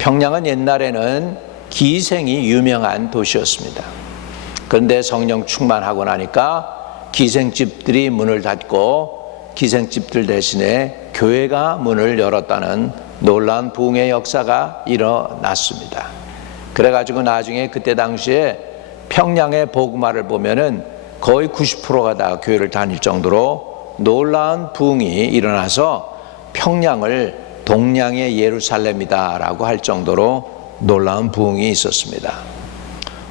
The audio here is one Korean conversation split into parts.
평양은 옛날에는 기생이 유명한 도시였습니다. 그런데 성령 충만하고 나니까 기생집들이 문을 닫고 기생집들 대신에 교회가 문을 열었다는 놀라운 부흥의 역사가 일어났습니다. 그래가지고 나중에 그때 당시에 평양의 복음화를 보면은 거의 90%가 다 교회를 다닐 정도로 놀라운 부흥이 일어나서 평양을 동양의 예루살렘이다라고 할 정도로 놀라운 부흥이 있었습니다.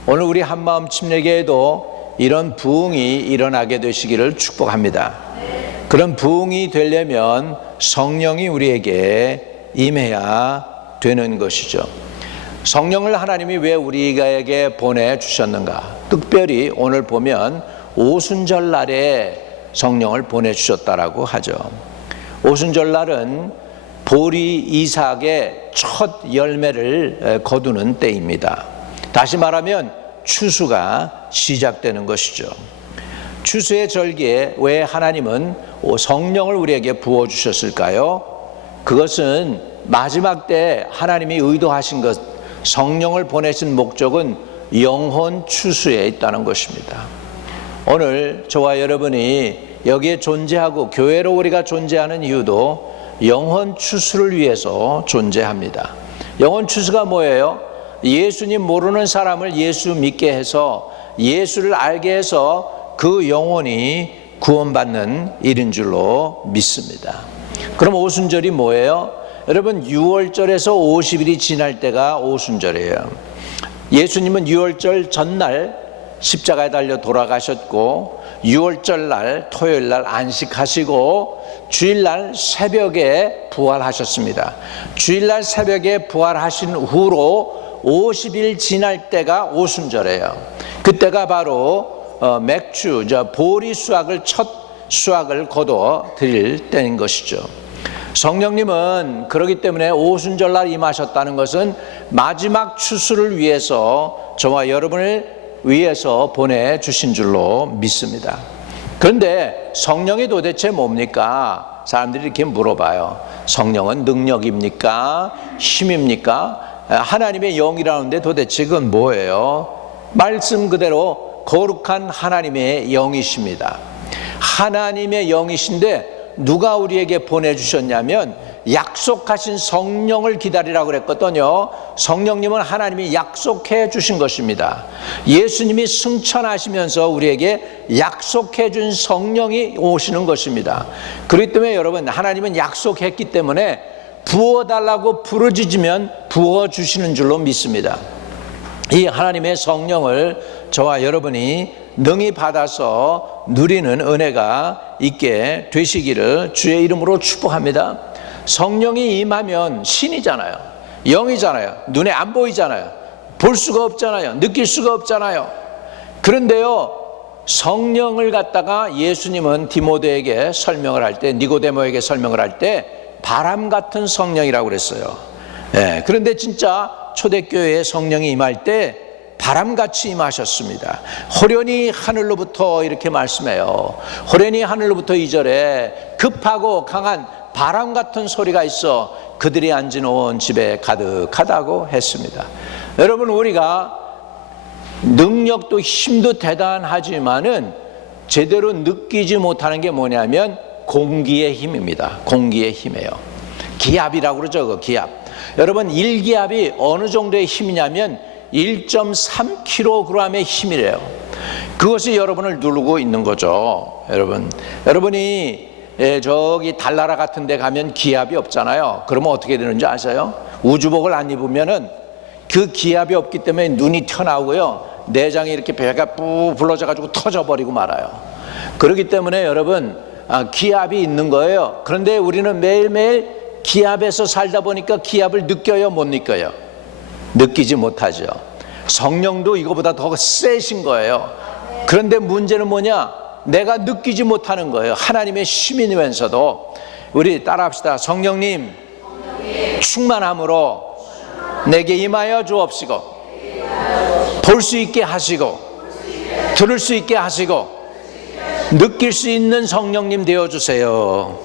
오늘 우리 한마음 침례교회도 이런 부흥이 일어나게 되시기를 축복합니다. 그런 부흥이 되려면 성령이 우리에게 임해야 되는 것이죠. 성령을 하나님이 왜 우리에게 보내주셨는가? 특별히 오늘 보면 오순절 날에 성령을 보내주셨다라고 하죠. 오순절 날은 보리 이삭의 첫 열매를 거두는 때입니다. 다시 말하면 추수가 시작되는 것이죠. 추수의 절기에 왜 하나님은 성령을 우리에게 부어주셨을까요? 그것은 마지막 때 하나님이 의도하신 것, 성령을 보내신 목적은 영혼 추수에 있다는 것입니다. 오늘 저와 여러분이 여기에 존재하고 교회로 우리가 존재하는 이유도 영혼 추수를 위해서 존재합니다. 영혼 추수가 뭐예요? 예수님 모르는 사람을 예수 믿게 해서 예수를 알게 해서 그 영혼이 구원받는 일인 줄로 믿습니다. 그럼 오순절이 뭐예요? 여러분 6월절에서 50일이 지날 때가 오순절이에요. 예수님은 6월절 전날 십자가에 달려 돌아가셨고 6월절 날 토요일 날 안식하시고 주일날 새벽에 부활하셨습니다. 주일날 새벽에 부활하신 후로 50일 지날 때가 오순절이에요. 그때가 바로 맥주, 보리 수확을 첫 수확을 거둬 드릴 때인 것이죠. 성령님은 그렇기 때문에 오순절날 임하셨다는 것은 마지막 추수를 위해서 저와 여러분을 위해서 보내주신 줄로 믿습니다. 그런데 성령이 도대체 뭡니까? 사람들이 이렇게 물어봐요. 성령은 능력입니까? 힘입니까? 하나님의 영이라는데 도대체 그건 뭐예요? 말씀 그대로 거룩한 하나님의 영이십니다. 하나님의 영이신데 누가 우리에게 보내주셨냐면 약속하신 성령을 기다리라고 그랬거든요. 성령님은 하나님이 약속해 주신 것입니다. 예수님이 승천하시면서 우리에게 약속해 준 성령이 오시는 것입니다. 그렇기 때문에 여러분 하나님은 약속했기 때문에 부어달라고 부르짖으면 부어주시는 줄로 믿습니다. 이 하나님의 성령을 저와 여러분이 능히 받아서 누리는 은혜가 있게 되시기를 주의 이름으로 축복합니다. 성령이 임하면 신이잖아요. 영이잖아요. 눈에 안 보이잖아요. 볼 수가 없잖아요. 느낄 수가 없잖아요. 그런데요, 성령을 갖다가 예수님은 디모데에게 설명을 할 때, 니고데모에게 설명을 할 때 바람 같은 성령이라고 그랬어요. 그런데 진짜 초대교회에 성령이 임할 때 바람같이 임하셨습니다. 호련히 하늘로부터 이렇게 말씀해요. 호련히 하늘로부터 2절에 급하고 강한 바람 같은 소리가 있어 그들이 앉은 온 집에 가득하다고 했습니다. 여러분 우리가 능력도 힘도 대단하지만은 제대로 느끼지 못하는 게 뭐냐면 공기의 힘입니다. 공기의 힘이에요. 기압이라고 그러죠. 그 기압. 여러분 1기압이 어느 정도의 힘이냐면 1.3kg의 힘이래요. 그것이 여러분을 누르고 있는 거죠. 여러분이 저기 달나라 같은 데 가면 기압이 없잖아요. 그러면 어떻게 되는지 아세요? 우주복을 안 입으면은 그 기압이 없기 때문에 눈이 튀어나오고요, 내장이 이렇게 배가 뿌 불러져 가지고 터져버리고 말아요. 그렇기 때문에 여러분 기압이 있는 거예요. 그런데 우리는 매일매일 기압에서 살다 보니까 기압을 느껴요, 못 느껴요? 느끼지 못하죠. 성령도 이거보다 더 세신 거예요. 그런데 문제는 뭐냐? 내가 느끼지 못하는 거예요. 하나님의 힘이면서도. 우리 따라합시다. 성령님 충만함으로 내게 임하여 주옵시고, 볼 수 있게 하시고 들을 수 있게 하시고 느낄 수 있는 성령님 되어주세요.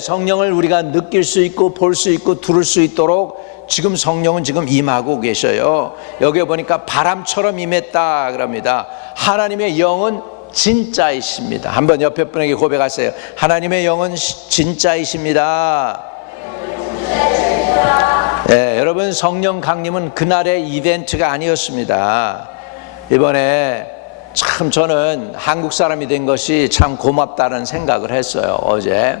성령을 우리가 느낄 수 있고 볼 수 있고 들을 수 있도록 지금 성령은 지금 임하고 계셔요. 여기 보니까 바람처럼 임했다 그럽니다. 하나님의 영은 진짜이십니다. 한번 옆에 분에게 고백하세요. 하나님의 영은 진짜이십니다. 네, 여러분 성령 강림은 그날의 이벤트가 아니었습니다. 이번에 참 저는 한국 사람이 된 것이 참 고맙다는 생각을 했어요. 어제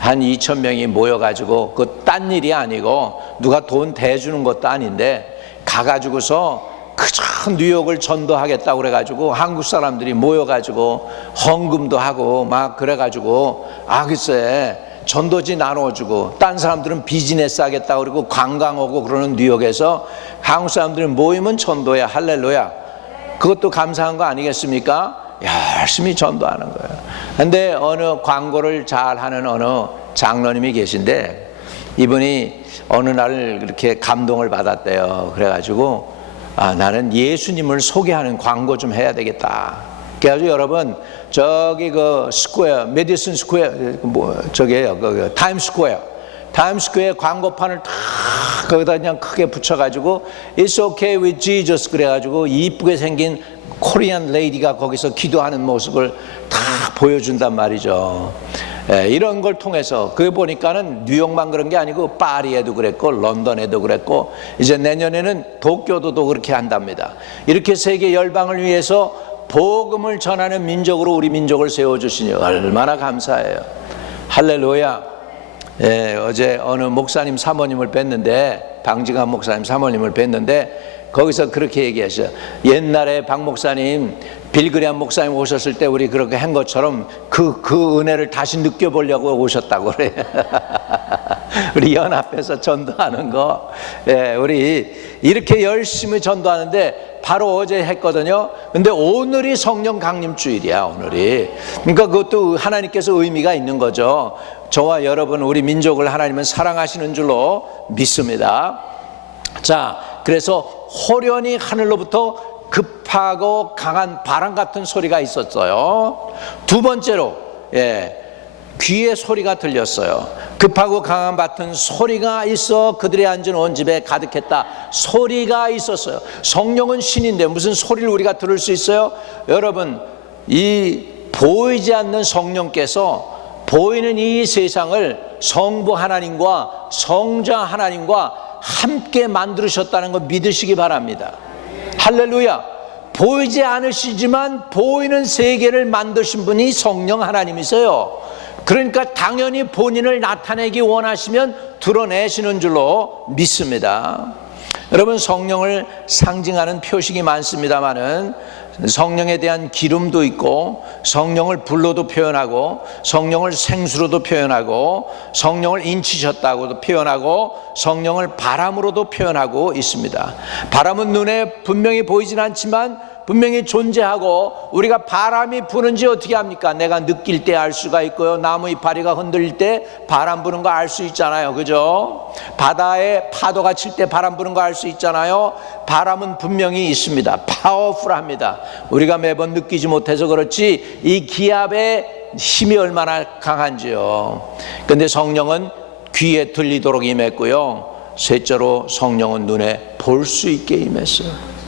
한 2,000명이 모여가지고 그 딴 일이 아니고 누가 돈 대주는 것도 아닌데 가가지고서 그저 뉴욕을 전도하겠다고 그래가지고 한국 사람들이 모여가지고 헌금도 하고 막 그래가지고 글쎄 전도지 나눠주고 딴 사람들은 비즈니스 하겠다고 그러고 관광 오고 그러는 뉴욕에서 한국 사람들은 모이면 전도야. 할렐루야. 그것도 감사한 거 아니겠습니까? 열심히 전도하는 거예요. 근데 어느 광고를 잘하는 어느 장로님이 계신데 이분이 어느 날 그렇게 감동을 받았대요. 그래가지고 나는 예수님을 소개하는 광고 좀 해야 되겠다. 그래가지고 여러분 저기 그 스퀘어 메디슨 스퀘어 저기에요 타임스퀘어 광고판을 다 거기다 그냥 크게 붙여가지고 It's okay with Jesus 그래가지고 이쁘게 생긴 코리안 레이디가 거기서 기도하는 모습을 다 보여준단 말이죠. 이런 걸 통해서 그거 보니까는 뉴욕만 그런 게 아니고 파리에도 그랬고 런던에도 그랬고 이제 내년에는 도쿄도 그렇게 한답니다. 이렇게 세계 열방을 위해서 복음을 전하는 민족으로 우리 민족을 세워주시니 얼마나 감사해요. 할렐루야. 어제 어느 목사님 사모님을 뵀는데 방지관 목사님 사모님을 뵀는데 거기서 그렇게 얘기하셔요. 옛날에 박 목사님 빌그리암 목사님 오셨을 때 우리 그렇게 한 것처럼 그 은혜를 다시 느껴보려고 오셨다고 그래요. 우리 연합해서 전도하는 거 우리 이렇게 열심히 전도하는데 바로 어제 했거든요. 근데 오늘이 성령 강림 주일이야. 오늘이. 그러니까 그것도 하나님께서 의미가 있는 거죠. 저와 여러분 우리 민족을 하나님은 사랑하시는 줄로 믿습니다. 자, 그래서 호련히 하늘로부터 급하고 강한 바람 같은 소리가 있었어요. 두 번째로 귀의 소리가 들렸어요. 급하고 강한 같은 소리가 있어 그들이 앉은 온 집에 가득했다. 소리가 있었어요. 성령은 신인데 무슨 소리를 우리가 들을 수 있어요? 여러분 이 보이지 않는 성령께서 보이는 이 세상을 성부 하나님과 성자 하나님과 함께 만들으셨다는 거 믿으시기 바랍니다. 할렐루야. 보이지 않으시지만 보이는 세계를 만드신 분이 성령 하나님이세요. 그러니까 당연히 본인을 나타내기 원하시면 드러내시는 줄로 믿습니다. 여러분 성령을 상징하는 표식이 많습니다만은 성령에 대한 기름도 있고 성령을 불로도 표현하고 성령을 생수로도 표현하고 성령을 인치셨다고도 표현하고 성령을 바람으로도 표현하고 있습니다. 바람은 눈에 분명히 보이진 않지만 분명히 존재하고 우리가 바람이 부는지 어떻게 합니까? 내가 느낄 때 알 수가 있고요. 나무 이파리가 흔들릴 때 바람 부는 거 알 수 있잖아요. 그죠? 바다에 파도가 칠 때 바람 부는 거 알 수 있잖아요. 바람은 분명히 있습니다. 파워풀합니다. 우리가 매번 느끼지 못해서 그렇지 이 기압의 힘이 얼마나 강한지요. 근데 성령은 귀에 들리도록 임했고요. 셋째로 성령은 눈에 볼 수 있게 임했어요.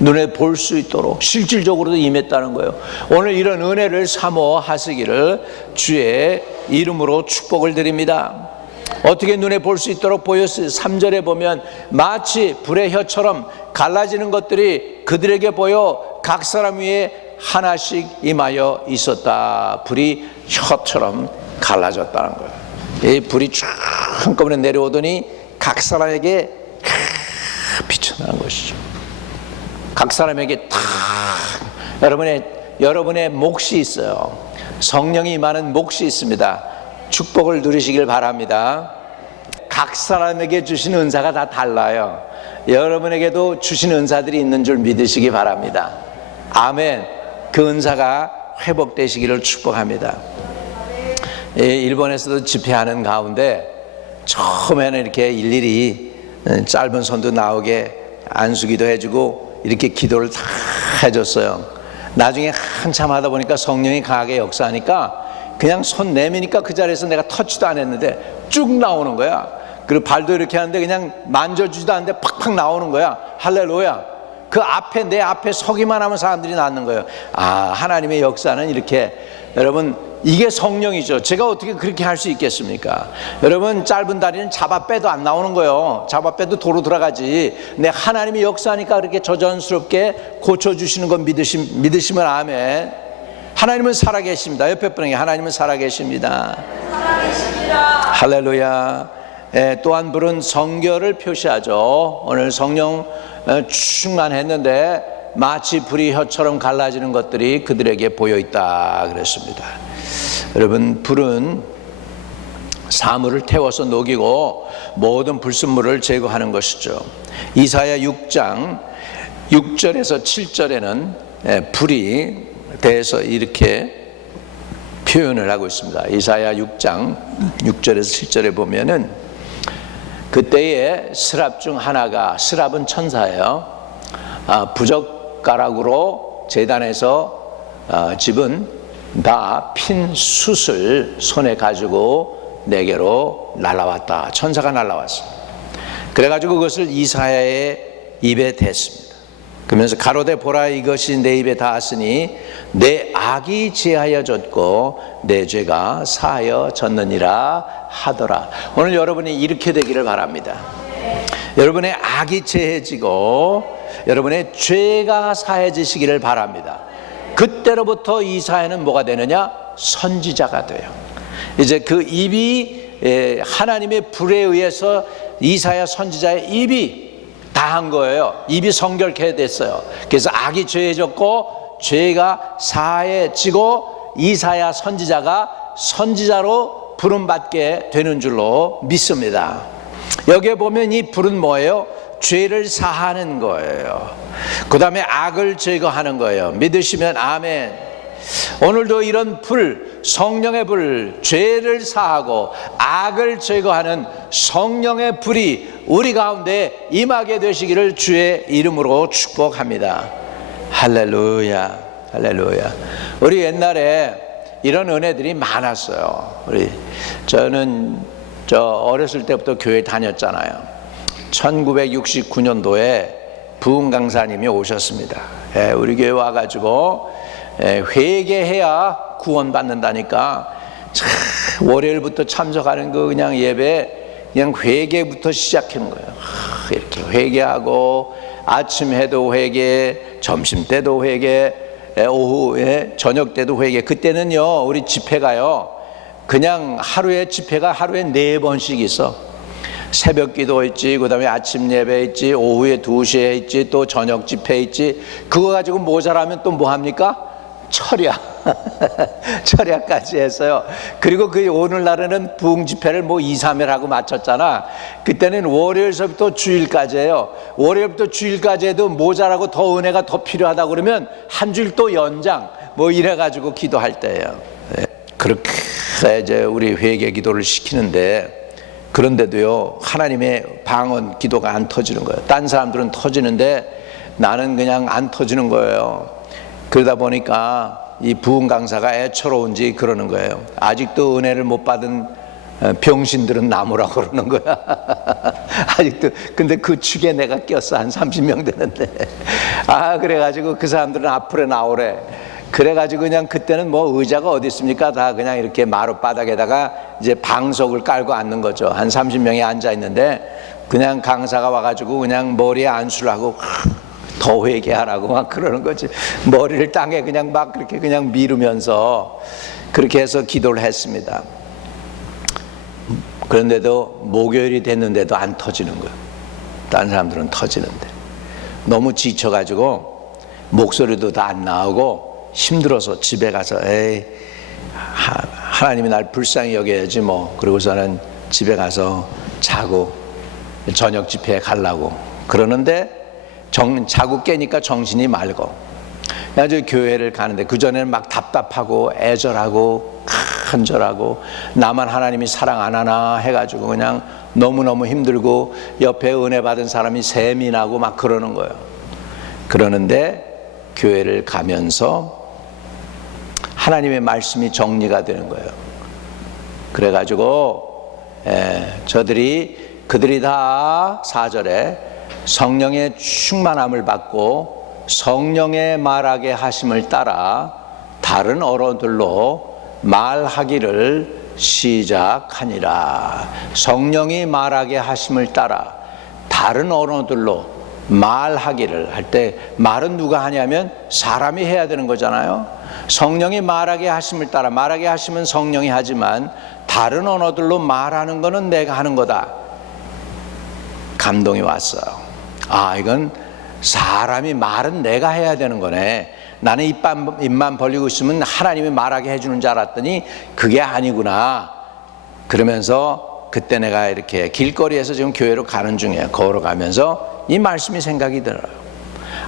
눈에 볼 수 있도록 실질적으로도 임했다는 거예요. 오늘 이런 은혜를 사모하시기를 주의 이름으로 축복을 드립니다. 어떻게 눈에 볼 수 있도록 보였어요? 3절에 보면 마치 불의 혀처럼 갈라지는 것들이 그들에게 보여 각 사람 위에 하나씩 임하여 있었다. 불이 혀처럼 갈라졌다는 거예요. 이 불이 쫙 한꺼번에 내려오더니 각 사람에게 비춰나는 것이죠. 각 사람에게 다 여러분의 몫이 있어요. 성령이 임하는 몫이 있습니다. 축복을 누리시길 바랍니다. 각 사람에게 주신 은사가 다 달라요. 여러분에게도 주신 은사들이 있는 줄 믿으시기 바랍니다. 아멘. 그 은사가 회복되시기를 축복합니다. 일본에서도 집회하는 가운데 처음에는 이렇게 일일이 짧은 선도 나오게 안수기도 해주고 이렇게 기도를 다 해줬어요. 나중에 한참 하다 보니까 성령이 강하게 역사하니까 그냥 손 내미니까 그 자리에서 내가 터치도 안 했는데 쭉 나오는 거야. 그리고 발도 이렇게 하는데 그냥 만져주지도 않는데 팍팍 나오는 거야. 할렐루야. 그 앞에, 내 앞에 서기만 하면 사람들이 낫는 거예요. 아, 하나님의 역사는 이렇게. 여러분, 이게 성령이죠. 제가 어떻게 그렇게 할 수 있겠습니까? 여러분, 짧은 다리는 잡아 빼도 안 나오는 거예요. 잡아 빼도 도로 들어가지. 근데 하나님의 역사니까 그렇게 저전스럽게 고쳐주시는 건 믿으시면 아멘. 하나님은 살아계십니다. 옆에 분에게 하나님은 살아계십니다. 살아계십니다. 할렐루야. 또 한 불은 성결을 표시하죠. 오늘 성령 충만했는데 마치 불이 혀처럼 갈라지는 것들이 그들에게 보여있다 그랬습니다. 여러분, 불은 사물을 태워서 녹이고 모든 불순물을 제거하는 것이죠. 이사야 6장 6절에서 7절에는 불이 대해서 이렇게 표현을 하고 있습니다. 이사야 6장 6절에서 7절에 보면은 그때에 스랍 중 하나가, 스랍은 천사예요. 부젓가락으로 제단에서 집은 다 핀 숯을 손에 가지고 내게로 날아왔다. 천사가 날아왔어요. 그래가지고 그것을 이사야의 입에 댔습니다. 그러면서 가로되 보라, 이것이 내 입에 닿았으니 내 악이 제하여졌고 내 죄가 사하여졌느니라 하더라. 오늘 여러분이 이렇게 되기를 바랍니다. 여러분의 악이 제해지고 여러분의 죄가 사해지시기를 바랍니다. 그때로부터 이사야는 뭐가 되느냐? 선지자가 돼요. 이제 그 입이 하나님의 불에 의해서 이사야 선지자의 입이 다 한 거예요. 입이 성결케 됐어요. 그래서 악이 죄해졌고 죄가 사해지고 이사야 선지자가 선지자로 부름받게 되는 줄로 믿습니다. 여기에 보면 이 불은 뭐예요? 죄를 사하는 거예요. 그 다음에 악을 제거하는 거예요. 믿으시면 아멘. 오늘도 이런 불, 성령의 불, 죄를 사하고 악을 제거하는 성령의 불이 우리 가운데 임하게 되시기를 주의 이름으로 축복합니다. 할렐루야, 할렐루야. 우리 옛날에 이런 은혜들이 많았어요. 저는 어렸을 때부터 교회 다녔잖아요. 1969년도에 부흥 강사님이 오셨습니다. 우리 교회 와가지고 회개해야 구원 받는다니까 월요일부터 참석하는 그 그냥 예배 그냥 회개부터 시작하는 거예요. 이렇게 회개하고 아침 해도 회개, 점심 때도 회개, 오후에 저녁 때도 회개. 그때는요 우리 집회가요 그냥 하루에 집회가 하루에 4번씩 있어. 새벽 기도 있지, 그 다음에 아침 예배 있지, 오후에 2시에 있지, 또 저녁 집회 있지. 그거 가지고 모자라면 또 뭐 합니까? 철야. 철야까지 했어요. 그리고 그 오늘날에는 부흥 집회를 뭐 2, 3일 하고 마쳤잖아. 그때는 월요일서부터 주일까지 해요. 월요일부터 주일까지 해도 모자라고 더 은혜가 더 필요하다 그러면 한 주일 또 연장 뭐 이래가지고 기도할 때예요. 그렇게 이제 우리 회개 기도를 시키는데 그런데도요 하나님의 방언 기도가 안 터지는 거예요. 딴 사람들은 터지는데 나는 그냥 안 터지는 거예요. 그러다 보니까 이 부흥 강사가 애처로운지 그러는 거예요. 아직도 은혜를 못 받은 병신들은 나무라고 그러는 거야. 아직도. 근데 그 축에 내가 꼈어. 한 30명 되는데. 그래가지고 그 사람들은 앞으로 나오래. 그래가지고 그냥 그때는 뭐 의자가 어디 있습니까? 다 그냥 이렇게 마룻바닥에다가 이제 방석을 깔고 앉는 거죠. 한 30명이 앉아 있는데 그냥 강사가 와가지고 그냥 머리에 안수를 하고 더 회개하라고 막 그러는 거지. 머리를 땅에 그냥 막 그렇게 그냥 미루면서 그렇게 해서 기도를 했습니다. 그런데도 목요일이 됐는데도 안 터지는 거예요. 다른 사람들은 터지는데 너무 지쳐가지고 목소리도 다 안 나오고 힘들어서 집에 가서 하나님이 날 불쌍히 여겨야지 뭐. 그러고서는 집에 가서 자고 저녁 집회에 가려고 그러는데 자고 깨니까 정신이 맑어. 그래서 교회를 가는데 그전에는 막 답답하고 애절하고 간절하고 나만 하나님이 사랑 안 하나 해가지고 그냥 너무너무 힘들고 옆에 은혜 받은 사람이 셈이 나고 막 그러는 거예요. 그러는데 교회를 가면서 하나님의 말씀이 정리가 되는 거예요. 그래가지고 그들이 다 4절에 성령의 충만함을 받고 성령의 말하게 하심을 따라 다른 언어들로 말하기를 시작하니라. 성령이 말하게 하심을 따라 다른 언어들로 말하기를 할 때, 말은 누가 하냐면 사람이 해야 되는 거잖아요. 성령이 말하게 하심을 따라, 말하게 하시면 성령이 하지만 다른 언어들로 말하는 거는 내가 하는 거다. 감동이 왔어요. 아, 이건 사람이 말은 내가 해야 되는 거네. 나는 입만 벌리고 있으면 하나님이 말하게 해주는 줄 알았더니 그게 아니구나. 그러면서 그때 내가 이렇게 길거리에서 지금 교회로 가는 중이에요. 걸어가면서 이 말씀이 생각이 들어요.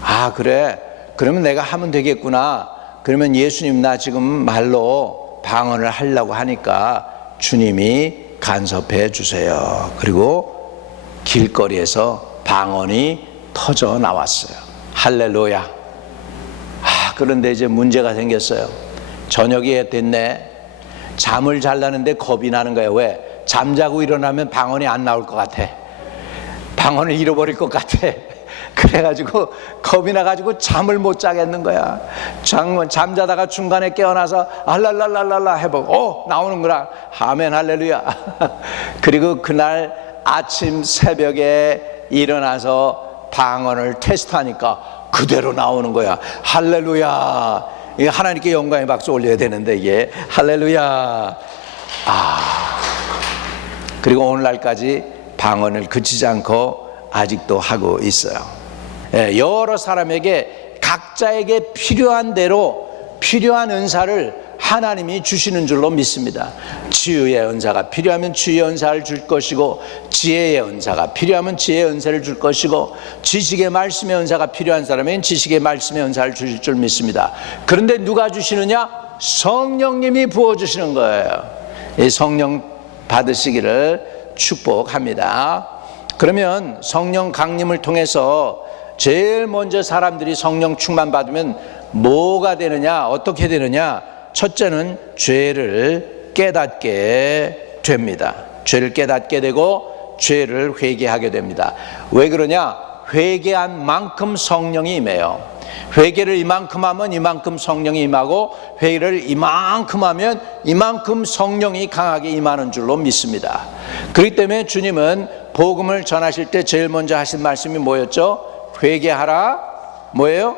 아, 그래, 그러면 내가 하면 되겠구나. 그러면 예수님, 나 지금 말로 방언을 하려고 하니까 주님이 간섭해 주세요. 그리고 길거리에서 방언이 터져 나왔어요. 할렐루야. 아, 그런데 이제 문제가 생겼어요. 저녁이 됐네. 잠을 잘라는데 겁이 나는 거예요. 왜? 잠자고 일어나면 방언이 안 나올 것 같아. 방언을 잃어버릴 것 같아. 그래가지고 겁이 나가지고 잠을 못 자겠는 거야. 잠자다가 중간에 깨어나서 알랄랄랄랄라 해보고 나오는구나. 아멘, 할렐루야. 그리고 그날 아침 새벽에 일어나서 방언을 테스트하니까 그대로 나오는 거야. 할렐루야. 이게 하나님께 영광의 박수 올려야 되는데 이게 할렐루야. 그리고 오늘날까지 방언을 그치지 않고 아직도 하고 있어요. 여러 사람에게 각자에게 필요한 대로 필요한 은사를 하나님이 주시는 줄로 믿습니다. 치유의 은사가 필요하면 치유의 은사를 줄 것이고, 지혜의 은사가 필요하면 지혜의 은사를 줄 것이고, 지식의 말씀의 은사가 필요한 사람에겐 지식의 말씀의 은사를 주실 줄 믿습니다. 그런데 누가 주시느냐? 성령님이 부어주시는 거예요. 이 성령 받으시기를 축복합니다. 그러면 성령 강림을 통해서 제일 먼저 사람들이 성령 충만 받으면 뭐가 되느냐? 어떻게 되느냐? 첫째는 죄를 깨닫게 됩니다. 죄를 깨닫게 되고 죄를 회개하게 됩니다. 왜 그러냐? 회개한 만큼 성령이 임해요. 회개를 이만큼 하면 이만큼 성령이 임하고, 회개를 이만큼 하면 이만큼 성령이 강하게 임하는 줄로 믿습니다. 그렇기 때문에 주님은 복음을 전하실 때 제일 먼저 하신 말씀이 뭐였죠? 회개하라. 뭐예요?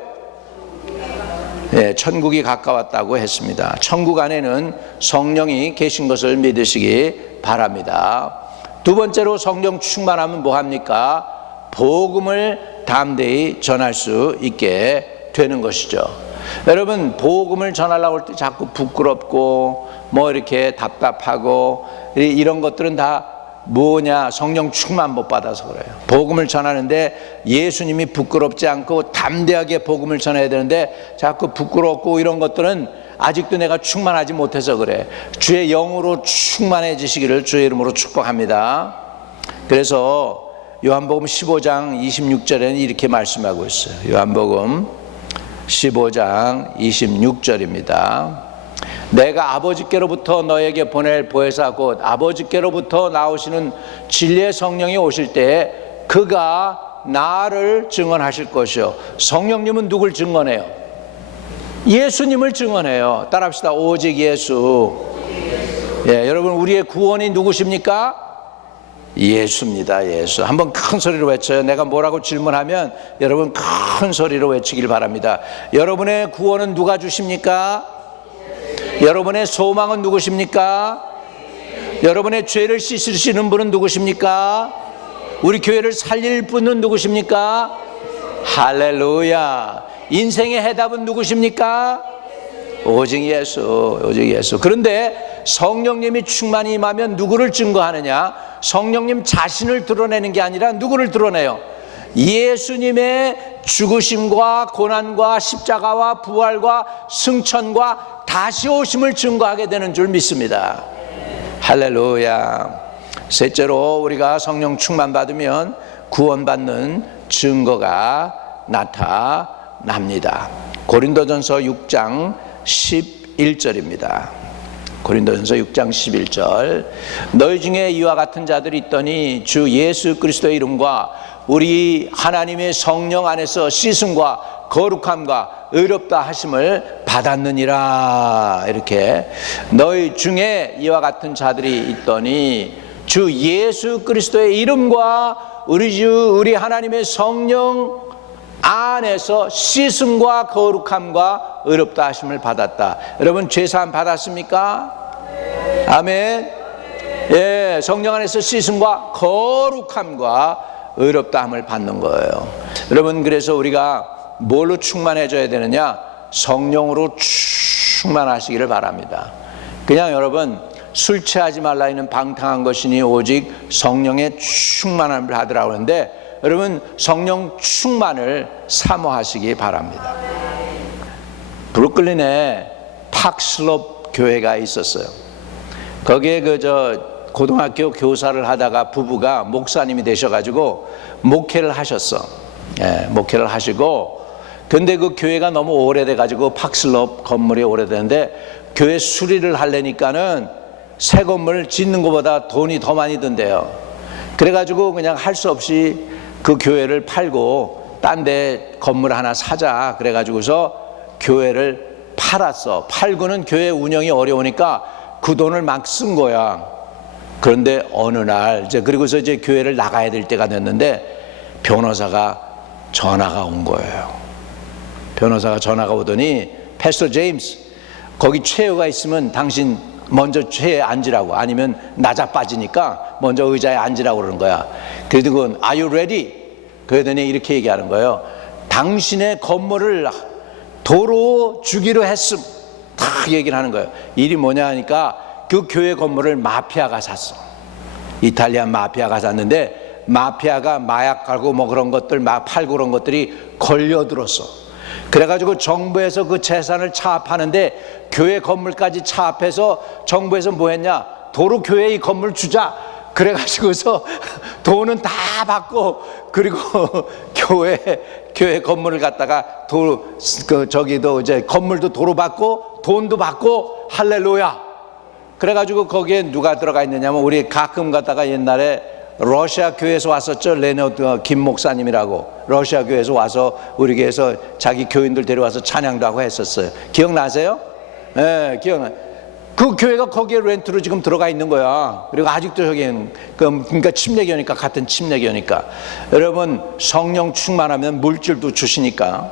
네, 천국이 가까웠다고 했습니다. 천국 안에는 성령이 계신 것을 믿으시기 바랍니다. 두 번째로 성령 충만하면 뭐합니까? 복음을 담대히 전할 수 있게 되는 것이죠. 여러분, 복음을 전하려고 할 때 자꾸 부끄럽고 뭐 이렇게 답답하고 이런 것들은 다 뭐냐? 성령 충만 못 받아서 그래요. 복음을 전하는데 예수님이 부끄럽지 않고 담대하게 복음을 전해야 되는데 자꾸 부끄럽고 이런 것들은 아직도 내가 충만하지 못해서 그래. 주의 영으로 충만해지시기를 주의 이름으로 축복합니다. 그래서 요한복음 15장 26절에는 이렇게 말씀하고 있어요. 요한복음 15장 26절입니다. 내가 아버지께로부터 너에게 보낼 보혜사 곧 아버지께로부터 나오시는 진리의 성령이 오실 때에 그가 나를 증언하실 것이요. 성령님은 누굴 증언해요? 예수님을 증언해요. 따라합시다. 오직 예수. 예, 여러분, 우리의 구원이 누구십니까? 예수입니다. 예수. 한번 큰 소리로 외쳐요. 내가 뭐라고 질문하면 여러분 큰 소리로 외치길 바랍니다. 여러분의 구원은 누가 주십니까? 여러분의 소망은 누구십니까? 여러분의 죄를 씻으시는 분은 누구십니까? 우리 교회를 살릴 분은 누구십니까? 할렐루야. 인생의 해답은 누구십니까? 오직 예수. 오직 예수. 그런데 성령님이 충만히 임하면 누구를 증거하느냐? 성령님 자신을 드러내는 게 아니라 누구를 드러내요? 예수님의 죽으심과 고난과 십자가와 부활과 승천과 다시 오심을 증거하게 되는 줄 믿습니다. 할렐루야. 셋째로, 우리가 성령 충만 받으면 구원받는 증거가 나타납니다. 고린도전서 6장 11절입니다. 고린도전서 6장 11절. 너희 중에 이와 같은 자들이 있더니 주 예수 그리스도의 이름과 우리 하나님의 성령 안에서 씻음과 거룩함과 의롭다 하심을 받았느니라. 이렇게 너희 중에 이와 같은 자들이 있더니 주 예수 그리스도의 이름과 우리 하나님의 성령 안에서 씻음과 거룩함과 의롭다 하심을 받았다. 여러분 죄사함 받았습니까? 아멘. 예, 성령 안에서 씻음과 거룩함과 의롭다함을 받는 거예요. 여러분 그래서 우리가 뭘로 충만해져야 되느냐? 성령으로 충만하시기를 바랍니다. 그냥 여러분 술 취하지 말라 하는 방탕한 것이니 오직 성령의 충만함을 받으라고 하는데 여러분 성령 충만을 사모하시기 바랍니다. 브루클린에 팍슬롭 교회가 있었어요. 거기에 고등학교 교사를 하다가 부부가 목사님이 되셔가지고 목회를 하셨어. 예, 목회를 하시고 근데 그 교회가 너무 오래돼가지고 팍슬롭 건물이 오래됐는데 교회 수리를 하려니까는 새 건물 짓는 것보다 돈이 더 많이 든대요. 그래가지고 그냥 할 수 없이 그 교회를 팔고 딴 데 건물 하나 사자 그래가지고서 교회를 팔았어. 팔고는 교회 운영이 어려우니까 그 돈을 막 쓴 거야. 그런데 어느 날 그리고서 이제 교회를 나가야 될 때가 됐는데 변호사가 전화가 온 거예요. 변호사가 전화가 오더니 패스터 제임스 거기 최후가 있으면 당신 먼저 최에 앉으라고 아니면 낮아빠지니까 먼저 의자에 앉으라고 그러는 거야. 그래도 그건 Are you ready? 그러더니 이렇게 얘기하는 거예요. 당신의 건물을 도로 주기로 했음. 딱 얘기를 하는 거예요. 일이 뭐냐 하니까 그 교회 건물을 마피아가 샀어. 이탈리안 마피아가 샀는데 마피아가 마약하고 뭐 그런 것들 막 팔고 그런 것들이 걸려들었어. 그래가지고 정부에서 그 재산을 차압하는데 교회 건물까지 차압해서 정부에서 뭐 했냐? 도로 교회에 이 건물 주자. 그래가지고서 돈은 다 받고 그리고 교회 건물을 갖다가 저기도 이제 건물도 도로 받고 돈도 받고 할렐루야. 그래가지고 거기에 누가 들어가 있느냐면 우리 가끔 갔다가 옛날에 러시아 교회에서 왔었죠. 레너드 김 목사님이라고 러시아 교회에서 와서 우리 교회에서 자기 교인들 데려와서 찬양도 하고 했었어요. 기억나세요? 네, 기억나. 그 교회가 거기에 렌트로 지금 들어가 있는 거야. 그리고 아직도 저기는 그러니까 침례교니까 같은 침례교니까. 여러분 성령 충만하면 물질도 주시니까.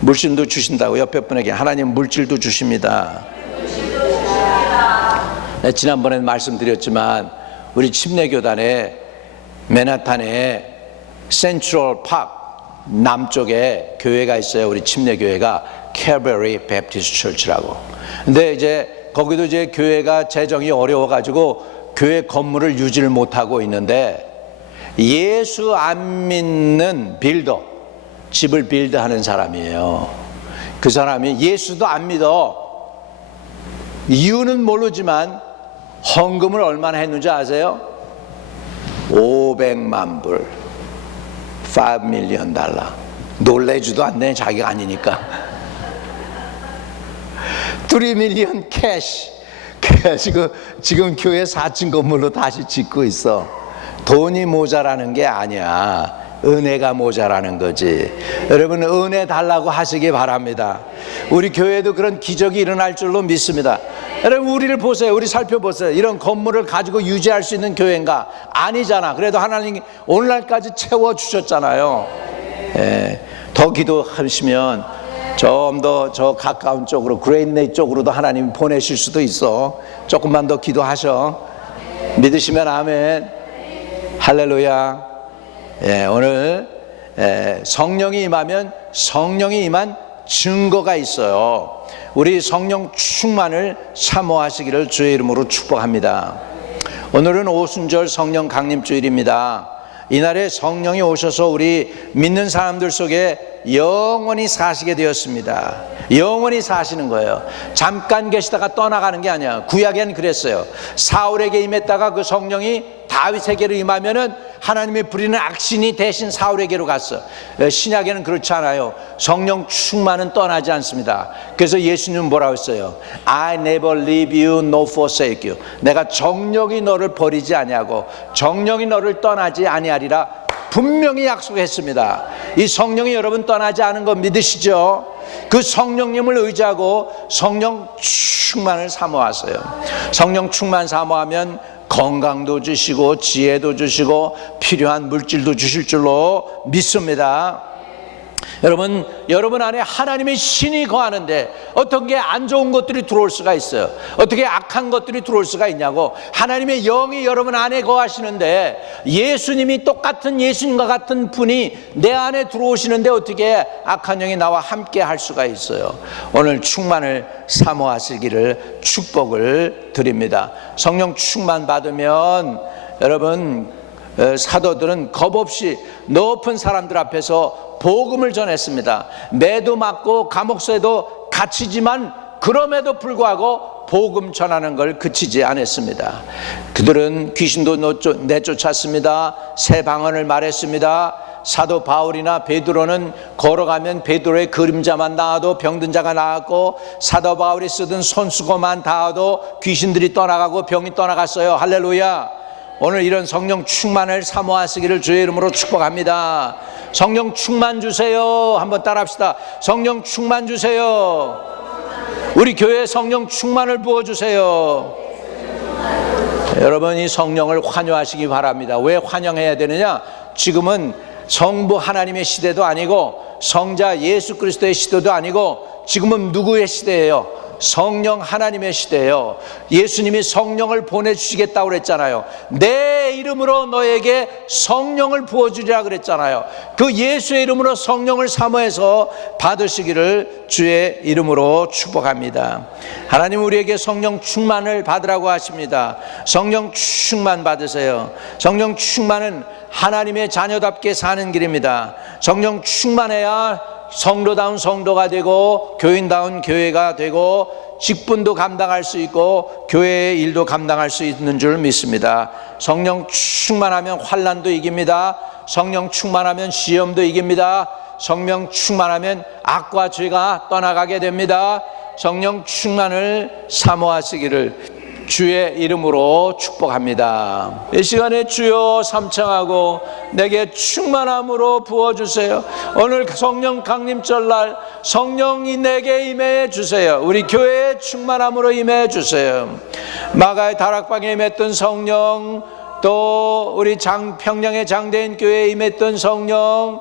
물질도 주신다고 옆에 분에게 하나님 물질도 주십니다. 네, 지난번에 말씀드렸지만 우리 침례교단에 맨하탄에 센트럴 파크 남쪽에 교회가 있어요. 우리 침례교회가 캐버리 베프티스트 처치라고. 근데 이제 거기도 이제 교회가 재정이 어려워가지고 교회 건물을 유지를 못하고 있는데 예수 안 믿는 빌더, 집을 빌드하는 사람이에요. 그 사람이 예수도 안 믿어. 이유는 모르지만 헌금을 얼마나 했는지 아세요? 500만 불, $5 million. 놀래지도 않네, 자기가 아니니까. 3 million 캐시. 그래가지고 지금 교회 4층 건물로 다시 짓고 있어. 돈이 모자라는 게 아니야. 은혜가 모자라는 거지. 여러분 은혜 달라고 하시기 바랍니다. 우리 교회도 그런 기적이 일어날 줄로 믿습니다. 여러분 우리를 보세요. 우리 살펴보세요. 이런 건물을 가지고 유지할 수 있는 교회인가? 아니잖아. 그래도 하나님 오늘날까지 채워주셨잖아요. 예, 더 기도하시면 좀 더 저 가까운 쪽으로 그레인레이 쪽으로도 하나님이 보내실 수도 있어. 조금만 더 기도하셔. 믿으시면 아멘. 할렐루야. 예, 오늘 성령이 임하면 성령이 임한 증거가 있어요. 우리 성령 충만을 사모하시기를 주의 이름으로 축복합니다. 오늘은 오순절 성령 강림주일입니다. 이날에 성령이 오셔서 우리 믿는 사람들 속에 영원히 사시게 되었습니다. 영원히 사시는 거예요. 잠깐 계시다가 떠나가는 게 아니야. 구약엔 그랬어요. 사울에게 임했다가 그 성령이 다윗에게로 임하면은 하나님이 부리는 악신이 대신 사울에게로 갔어. 신약에는 그렇지 않아요. 성령 충만은 떠나지 않습니다. 그래서 예수님은 뭐라고 했어요? I never leave you nor forsake you. 내가 정령이 너를 버리지 아니하고 정령이 너를 떠나지 아니하리라 분명히 약속했습니다. 이 성령이 여러분 떠나지 않은 거 믿으시죠? 그 성령님을 의지하고 성령 충만을 사모하세요. 성령 충만 사모하면 건강도 주시고 지혜도 주시고 필요한 물질도 주실 줄로 믿습니다. 여러분 안에 하나님의 신이 거하는데 어떻게 안 좋은 것들이 들어올 수가 있어요? 어떻게 악한 것들이 들어올 수가 있냐고. 하나님의 영이 여러분 안에 거하시는데 예수님이 똑같은 예수님과 같은 분이 내 안에 들어오시는데 어떻게 악한 영이 나와 함께 할 수가 있어요? 오늘 충만을 사모하시기를 축복을 드립니다. 성령 충만 받으면 여러분 사도들은 겁없이 높은 사람들 앞에서 복음을 전했습니다. 매도 맞고 감옥서에도 갇히지만 그럼에도 불구하고 복음 전하는 걸 그치지 않았습니다. 그들은 귀신도 내쫓았습니다. 새 방언을 말했습니다. 사도 바울이나 베드로는 걸어가면 베드로의 그림자만 닿아도 병든 자가 나았고, 사도 바울이 쓰던 손수건만 닿아도 귀신들이 떠나가고 병이 떠나갔어요. 할렐루야. 오늘 이런 성령 충만을 사모하시기를 주의 이름으로 축복합니다. 성령 충만 주세요. 한번 따라합시다. 성령 충만 주세요. 우리 교회에 성령 충만을 부어주세요. 여러분, 이 성령을 환영하시기 바랍니다. 왜 환영해야 되느냐? 지금은 성부 하나님의 시대도 아니고 성자 예수 그리스도의 시대도 아니고 지금은 누구의 시대예요? 성령 하나님의 시대예요. 예수님이 성령을 보내주시겠다고 그랬잖아요. 내 이름으로 너에게 성령을 부어주리라 그랬잖아요. 그 예수의 이름으로 성령을 사모해서 받으시기를 주의 이름으로 축복합니다. 하나님 우리에게 성령 충만을 받으라고 하십니다. 성령 충만 받으세요. 성령 충만은 하나님의 자녀답게 사는 길입니다. 성령 충만해야 성도다운 성도가 되고 교인다운 교회가 되고 직분도 감당할 수 있고 교회의 일도 감당할 수 있는 줄 믿습니다. 성령 충만하면 환난도 이깁니다. 성령 충만하면 시험도 이깁니다. 성령 충만하면 악과 죄가 떠나가게 됩니다. 성령 충만을 사모하시기를 주의 이름으로 축복합니다. 이 시간에 주여 삼창하고 내게 충만함으로 부어주세요. 오늘 성령 강림절날 성령이 내게 임해 주세요. 우리 교회에 충만함으로 임해 주세요. 마가의 다락방에 임했던 성령, 또 우리 평양의 장대인 교회에 임했던 성령,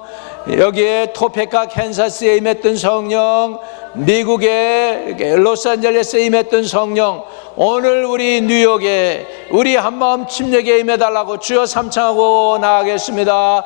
여기에 토페카 캔사스에 임했던 성령, 미국의 로스앤젤레스에 임했던 성령, 오늘 우리 뉴욕에 우리 한마음 침례에 임해달라고 주여 삼창하고 나가겠습니다.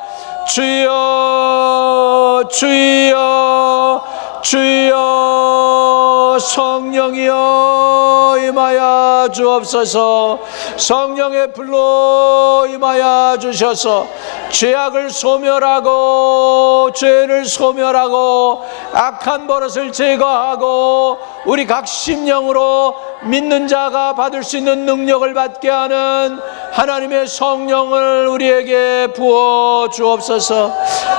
주여 주여 주여 성령이여 임하여 주옵소서. 성령의 불로 임하여 주셔서 죄악을 소멸하고 죄를 소멸하고 악한 버릇을 제거하고 우리 각 심령으로 믿는 자가 받을 수 있는 능력을 받게 하는 하나님의 성령을 우리에게 부어 주옵소서.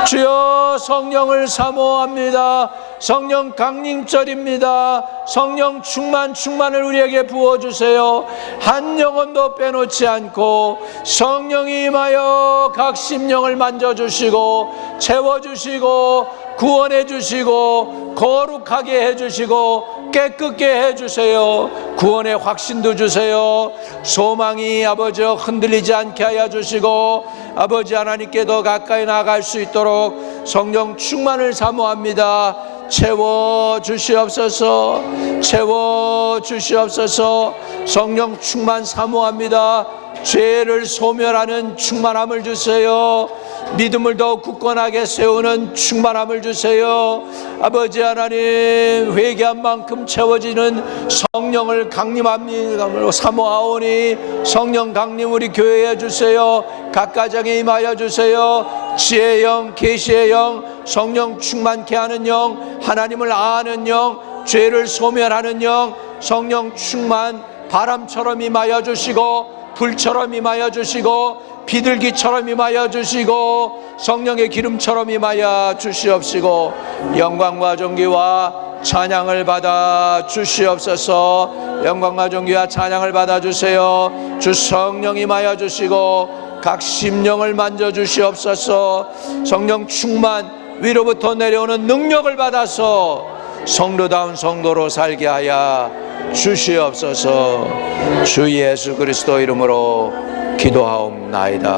주여 성령을 사모합니다. 성령 강림절입니다. 성령 충만을 우리에게 부어주세요. 한 영혼도 빼놓지 않고 성령이 임하여 각 심령을 만져주시고 채워주시고 구원해 주시고 거룩하게 해주시고 깨끗게 해주세요. 구원의 확신도 주세요. 소망이 아버지 흔들리지 않게 하여 주시고 아버지 하나님께 더 가까이 나아갈 수 있도록 성령 충만을 사모합니다. 채워 주시옵소서. 채워 주시옵소서. 성령 충만 사모합니다. 죄를 소멸하는 충만함을 주세요. 믿음을 더 굳건하게 세우는 충만함을 주세요. 아버지 하나님, 회개한 만큼 채워지는 성령을 강림함으로 사모하오니 성령 강림 우리 교회에 주세요. 각 가정에 임하여 주세요. 지혜의 영, 계시의 영, 성령 충만케 하는 영, 하나님을 아는 영, 죄를 소멸하는 영, 성령 충만, 바람처럼 임하여 주시고 불처럼 임하여 주시고 비둘기처럼 임하여 주시고 성령의 기름처럼 임하여 주시옵시고 영광과 존귀와 찬양을 받아 주시옵소서. 영광과 존귀와 찬양을 받아 주세요. 주 성령 임하여 주시고 각 심령을 만져 주시옵소서. 성령 충만, 위로부터 내려오는 능력을 받아서 성도다운 성도로 살게 하여 주시옵소서. 주 예수 그리스도 이름으로 기도하옵나이다.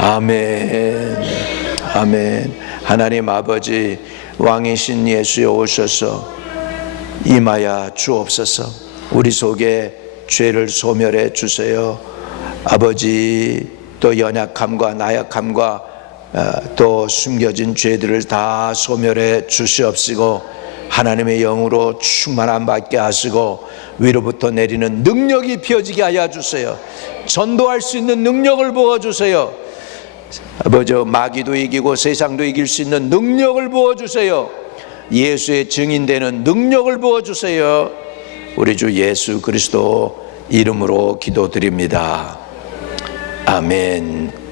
아멘. 아멘. 하나님 아버지, 왕이신 예수여 오셔서 임하여 주옵소서. 우리 속에 죄를 소멸해 주세요. 아버지, 또 연약함과 나약함과 또 숨겨진 죄들을 다 소멸해 주시옵시고 하나님의 영으로 충만함 받게 하시고 위로부터 내리는 능력이 펴지게 하여 주세요. 전도할 수 있는 능력을 부어주세요. 아버지, 마귀도 이기고 세상도 이길 수 있는 능력을 부어주세요. 예수의 증인되는 능력을 부어주세요. 우리 주 예수 그리스도 이름으로 기도드립니다. 아멘.